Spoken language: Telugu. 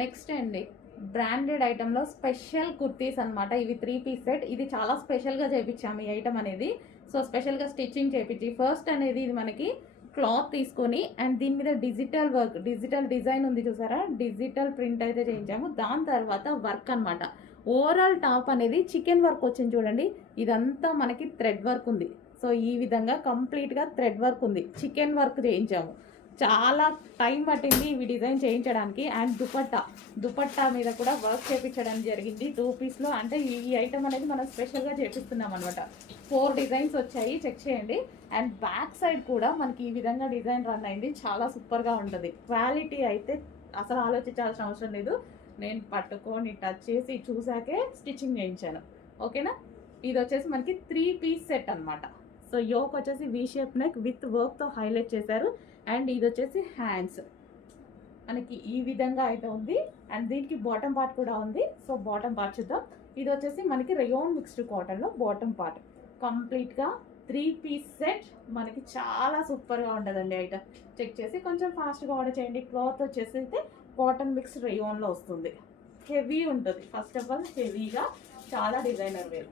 నెక్స్ట్ అండి, బ్రాండెడ్ ఐటెంలో స్పెషల్ కుర్తీస్ అనమాట. ఇవి 3 పీస్ సెట్. ఇది చాలా స్పెషల్గా చేయించాము ఈ ఐటమ్ అనేది. సో స్పెషల్గా స్టిచ్చింగ్ చేయించి ఫస్ట్ అనేది ఇది మనకి క్లాత్ తీసుకొని అండ్ దీని మీద డిజిటల్ వర్క్, డిజిటల్ డిజైన్ ఉంది చూసారా, డిజిటల్ ప్రింట్ అయితే చేయించాము. దాని తర్వాత వర్క్ అనమాట. ఓవరాల్ టాప్ అనేది చికెన్ వర్క్ వచ్చింది చూడండి. ఇదంతా మనకి థ్రెడ్ వర్క్ ఉంది. సో ఈ విధంగా కంప్లీట్గా థ్రెడ్ వర్క్ ఉంది, చికెన్ వర్క్ చేయించాము. చాలా టైం పట్టింది ఇవి డిజైన్ చేయించడానికి. అండ్ దుపట్టా మీద కూడా వర్క్ చేయించడం జరిగింది 2 పీస్లో. అంటే ఈ ఐటమ్ అనేది మనం స్పెషల్గా చేపిస్తున్నాం అనమాట. 4 డిజైన్స్ వచ్చాయి, చెక్ చేయండి. అండ్ బ్యాక్ సైడ్ కూడా మనకి ఈ విధంగా డిజైన్ రన్ అయింది. చాలా సూపర్గా ఉంటుంది. క్వాలిటీ అయితే అసలు ఆలోచించాల్సిన అవసరం లేదు. నేను పట్టుకొని టచ్ చేసి చూసాకే స్టిచ్చింగ్ చేయించాను. ఓకేనా. ఇది వచ్చేసి మనకి 3 పీస్ సెట్ అనమాట. సో యోక్ వచ్చేసి వీ షేప్ నెక్ విత్ వర్క్తో హైలైట్ చేశారు. అండ్ ఇది వచ్చేసి హ్యాండ్స్ మనకి ఈ విధంగా అయితే ఉంది. అండ్ దీనికి బాటమ్ పార్ట్ కూడా ఉంది. సో బాటమ్ పార్ట్ చూద్దాం. ఇది వచ్చేసి మనకి రేయాన్ మిక్స్డ్ కాటన్లో బాటమ్ పార్ట్. కంప్లీట్గా 3 పీస్ సెట్ మనకి చాలా సూపర్గా ఉంటుందండి ఐటమ్. చెక్ చేసి కొంచెం ఫాస్ట్గా ఆర్డర్ చేయండి. క్లాత్ వచ్చేసి అయితే కాటన్ మిక్స్ రేయాన్లో వస్తుంది. హెవీ ఉంటుంది. ఫస్ట్ ఆఫ్ ఆల్ హెవీగా, చాలా డిజైనర్ వేరు.